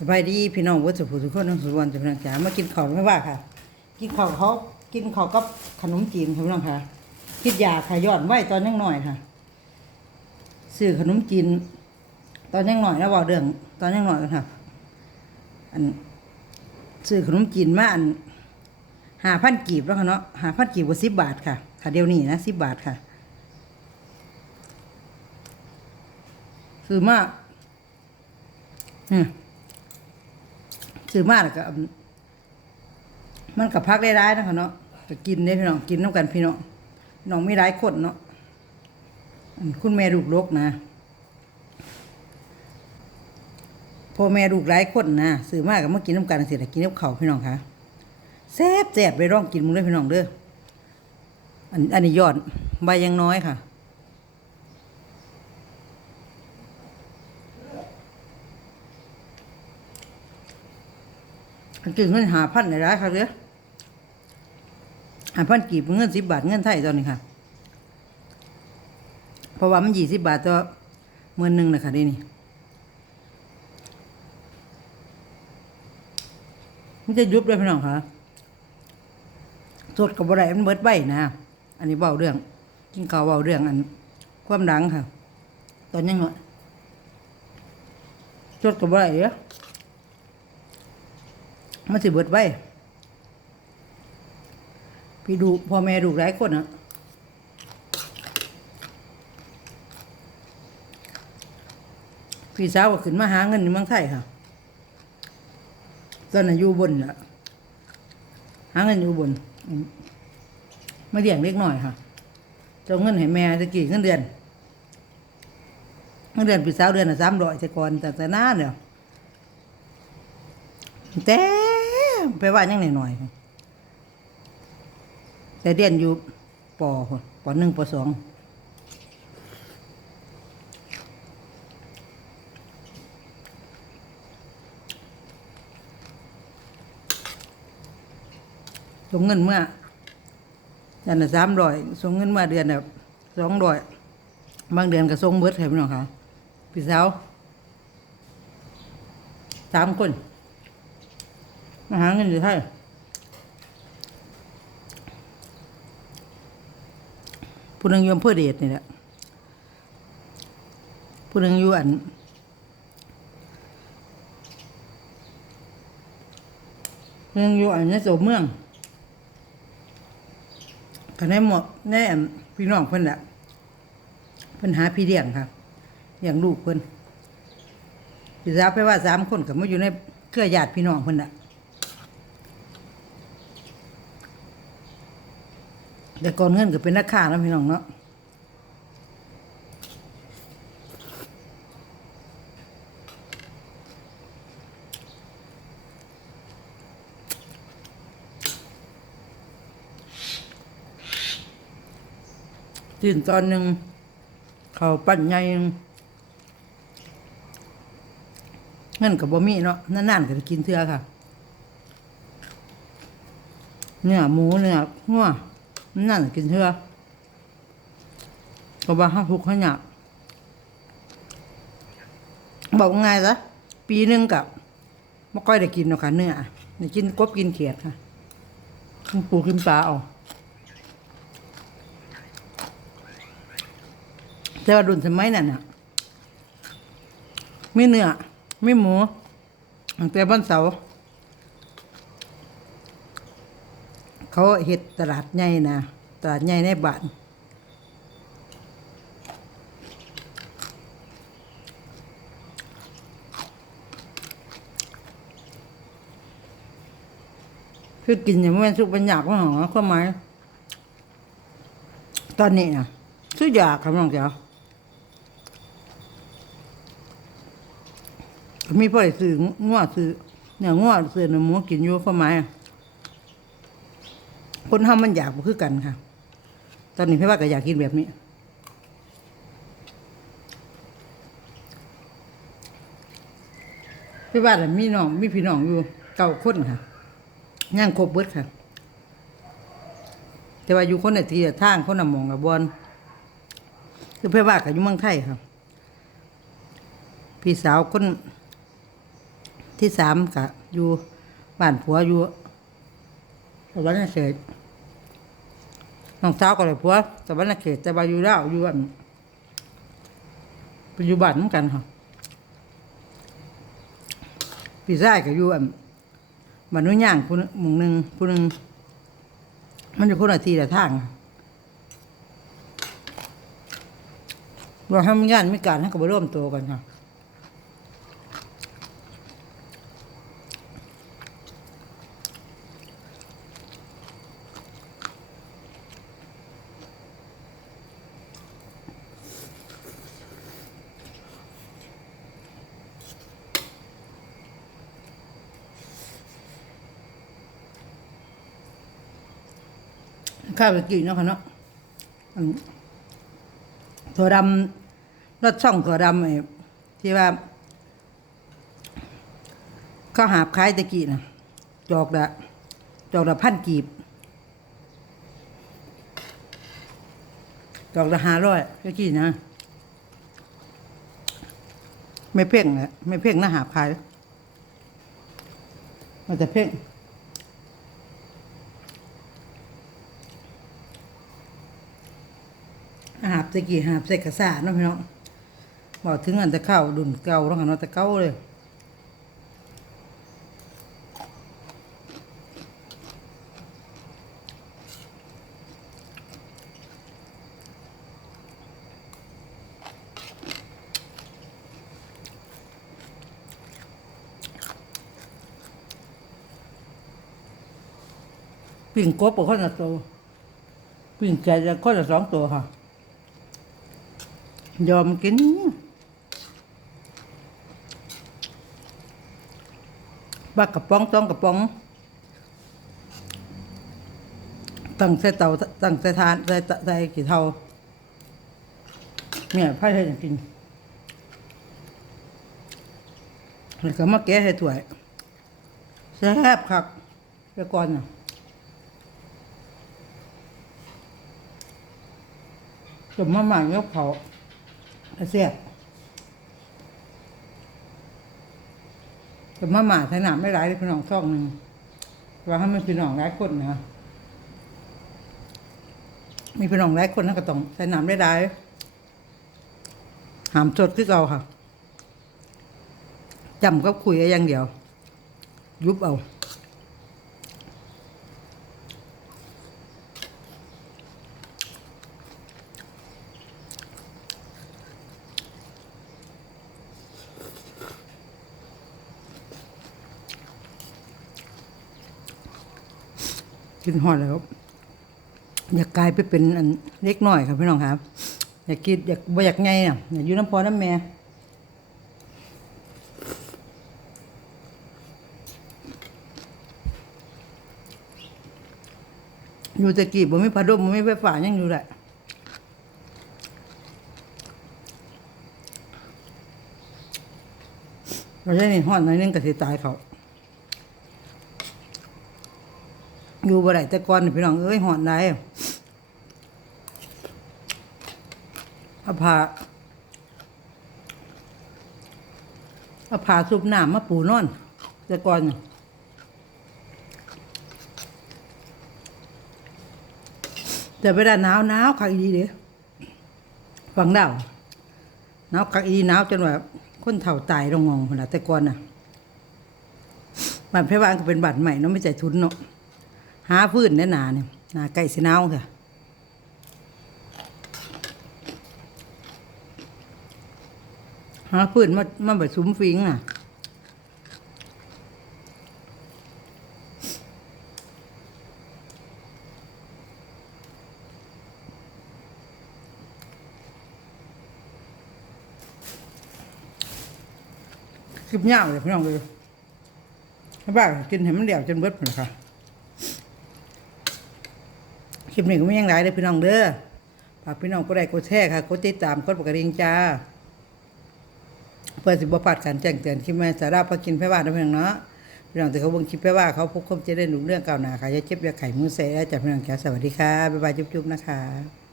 สบายดีพี่น้องวัดสุภูทุกคนทั้งสุวรรณจะเป็นจ๋ามากินข้าวไม่ว่าค่ะ กินข้าวเขากินข้าวกับขนมจีนค่ะพี่น้องค่ะคิดอยากค่ะยอดไว้ตอนยังหน่อยค่ะซื้อขนมจีน ตอนยังหน่อยแล้วบอกเรื่องตอนยังหน่อยกันค่ะอันซื้อขนมจีนมาอันหาพันกีบแล้วค่ะเนาะหาพันกีบว่าสิบบาทค่ะค่ะเดี๋ยวนี้นะสิบบาทค่ะซื้อมากอืม ซื้อมาแล้วก็มันกับพักได้ร้ายนะคะเนาะก็กินได้พี่น้องกินน้ำกันพี่น้องน้องไม่ร้ายคนเนาะคุณแม่ลูกลกนะพ่อแม่ลูกร้ายคนนะซื้อมากับมากินน้ำกันเสร็จกินน้ำเข่าพี่น้องคะแซ่บแซ่บไปร้องกินมึงด้วยพี่น้องเด้ออันอันนี้ยอดใบยังน้อยค่ะ กินเงินหาพันในร้านเขาเด้อหาพันกีบเงินสิบบาทเงินไทยตอนนี้ค่ะ เพราะว่ามันยี่สิบบาทต่อเมื่อหนึ่งนะคะนี่นี่มันจะยุบเลยพี่น้องค่ะสดกับอะไรมันเบิดใบนะ อันนี้เบาเรื่องกินข้าวเบาเรื่องอัน ความดังค่ะ ตอนยังไงสดกับอะไรเยอะ มันสิเบิดไว้ พี่ดูพ่อแม่ดูหลายคนอะพี่สาวก็ขึ้นมาหาเงินในเมืองไทยค่ะ ตอนนั้นอยู่บนน่ะหาเงินอยู่บนมาเลี้ยงเล็กหน่อยค่ะจะเอาเงินให้แม่ตะกี้เงินเดือนเงินเดือนพี่สาวเดือนละสามร้อยแต่ก่อนแต่แต่นาเดียวแต่ ไปว่ายังหน่อยๆแต่เรียนอยู่ปพุ่นปหนึ่งปอสองส่งเงินเมื่อเดือนละสามร้อยส่งเงินเมาเดือนแบบสองร้อยบางเดือนก็ส่งเบิดให้พี่น้องค่ะพี่สาวสามคน มาหาเงินอยู่ไทยผู้หนึงอยู่อเภอเดชนี่แหละผู้หนึงอยู่อันผู้หนึงอยู่อันนี้โสมเมืองกันได้หมดแน่พี่น้องเพิ่นแหละเพิ่นหาพี่เลี้ยงครับเลี้ยงลูกเพิ่นพี่สาวไปว่าสามคนกับมาอยู่ในเครือญาติพี่น้องเพิ่นน่ะ แต่ก่อนเงินก็เป็นนักข่าแล้วพี่น้องเนาะตื่นตอนหนึ่งเขาปั้นใหญ่นไงเงินกับบ่มีเนาะนานๆก็จะกินเทื่อค่ะ เนื้อหมูเนื้อหัว นั่นกินเถอะก็ว่าห้าทุกข์ห้หยาบบอกง่ายซะปีหนึ่งกับไม่ค่อยได้กินหรอกค่ะเนื้อได้กินกบกินเขียดค่ะกินปูกินปลาเอาแต่ว่ารุ่นสมัยนั้นน่ะไม่เนื้อไม่หมูแต่วันเสาร์ เขาเห็ดตลาดใหญ่นะตลาดใหญ่ในบ้านคือกินอย่างไม่นสุกเป็นอยากว่าหอความหมายตอนนี้นะคืออยากครับน้องเจ้ามีพ่อซื้อง้อซื้อเนี่ยง้อซื้อเนื้อหมูกินอยู่ความหมายอะ คนทำมันอยากบ่คือกันค่ะ ตอนนี้พี่ว่าก็อยากกินแบบนี้พี่ว่าแต่มีน้องมีพี่น้องอยู่เก้าคนค่ะย่างครบเบิดค่ะ แต่ว่าอยู่คนในที่ทางคนน่ะมองกับบอลคือพี่ว่ากับอยู่เมืองไทยค่ะพี่สาวคนที่สามกะอยู่บ้านผัวอยู่สวรรค์เขต น้องสาวก็เลยผัวสวรรค์เขตแต่ว่าอยู่แล้วอยู่อันปัจจุบันเหมือนกันค่ะพี่ชายก็อยู่อันบ้านนู้นย่างผู้หนึ่งหมู่หนึ่งผู้หนึ่งมันจะคนละทีละทางเราทำงานไม่การให้กับร่วมตัวกันค่ะ ข้าวไปกินเนาะค่ะเนาะถั่วดำรสช่องถั่วดำไอ้ที่ว่าข้าวหาบคล้ายตะกี้นะจอกละจอกละพันกีบ จอกละห้าร้อยตะกี้นะ ไม่เพ่งนะไม่เพ่งนะหาบขายมันจะเพ่ง หาบ ตะกี้หาบใส่กระสาเนาะพี่น้องบอกถึงอันจะเข้าดุนเก่าแล้วค่ะเนาะแต่เก่าเลยปิ่งกบกับคนละตัวปิ่งไก่จะคนละสองตัวค่ะ ยอมกิน บักกระป๋องต้องกระป๋อง ตั้งใส่เตาตั้งใส่ทานใส่ใส่กี่เท่าเนี่ยพ่ให้กินแล้วก็มาแกะให้ถ้วยแซ่บคักเดี๋ยวก่อนน่ะจมมาหมากยกเขา เสียบจมมาหมาถนามไม่ร้ายเลยพี่น้องช่องหนึ่งว่าให้มันพี่น้องร้ายคนนะมีพี่น้องร้ายคนนั่นก็ต้องใส่น้ำได้ได้หามสดคือเก่าค่ะจำก็คุยอย่างเดียว ยุบเอา กินหอดแล้ว อยากกลายไปเป็นอันเล็กน้อยครับพี่น้องครับ อยากกินอยากบ่อยากไงน่ะอยากอยู่น้ำพอน้ำแม่อยู่ตะกี้บ่มีพัดลมบ่มีไฟฟ้ายังอยู่แหละเราใช้นี่ห้อนหน่อยนึงก็สิตายเขา อยู่บ่ได้แต่ก่อนพี่น้องเอ้ยหอนได้เอาผ้าเอาผ้าซุบน้ำมาปูนอน แต่ก่อนแต่เวลาหนาวหนาวคักอีเด้ฟังดาวหนาวคักอีหนาวจนว่าคนเฒ่าตายลงงองพุ่นน่ะแต่ก่อนน่ะบ้านเพชรบ้านก็เป็นบ้านใหม่เนาะไม่ใจทุนเนาะ หาพื้นแน่นาเนี่ยนาไก่สีนาวค่ะหาพื้นมามาแบบซุ้มฟิงน่ะคลิปยาเลยพี่น้องเลยให้บ้ากินให้มันเดี่ยวจนเบิดหมดเลยค่ะ คลิปนี้ก็ไม่ยังหลายเลยพี่น้องเด้อฝากพี่น้องก็ได้กดแชร์ค่ะกดติดตามกดปกระดิ่งจ้า เพื่อสิบพลาดการแจ้งเตือนคลิปแม่สาระพากินแพ่บ้านะพี่น้องเนาะพี่น้องแต่เขาเบิ่งคลิปแพ่ว่าเขาพบความเจะได้หนุนเรื่องเก่าหนาค่ะอย่าเจ็บอย่าไข่มือเสียจากพี่น้องแกสวัสดีค่ะบ๊ายบายจุ๊บๆนะคะ